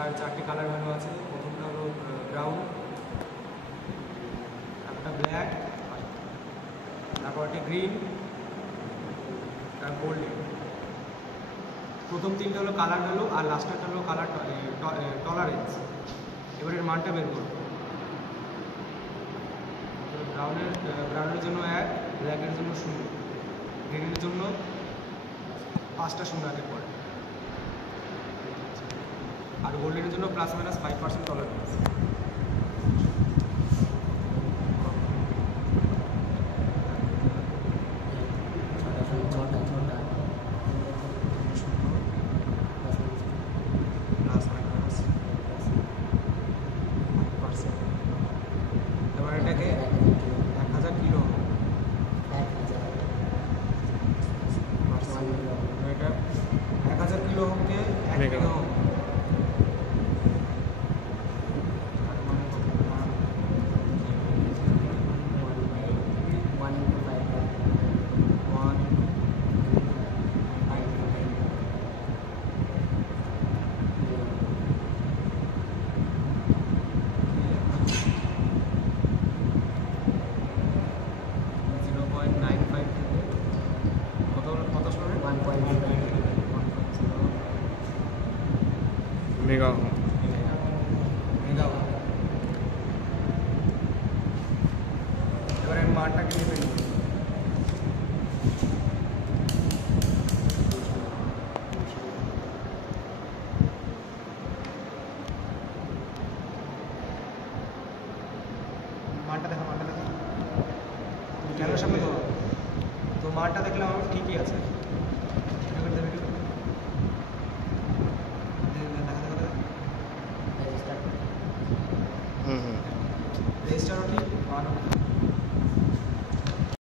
এটার চারটি colour value আছে। প্রথমটা হলো ব্রাউন, একটা ব্ল্যাক, তারপরটি গ্রিন, আর গোল্ডেন। প্রথম তিনটে হলো কালার ভ্যালু আর লাস্টেরটা হলো কালার টলারেন্স। এবার এর মানটা বের করব। ব্রাউনের জন্য 1, ব্ল্যাকের জন্য 0, গ্রিনের জন্য 5টা 0 আগে পড়ে, আর গোল্ডেনের জন্য +- 5% টলারেন্স। এবার এটাকে 1000 কিলো, এটা 1000 কিলো হোমকে 1 মেগা হোম। মেগা এবার আমি মানটাকে নেবে নিই। মানটা দেখা ক্যামেরার সামনে ধরো। তো মানটা দেখলাম আমার ঠিকই আছে। হুম হুম রেজিস্টারও ঠিক, মানও ঠিক।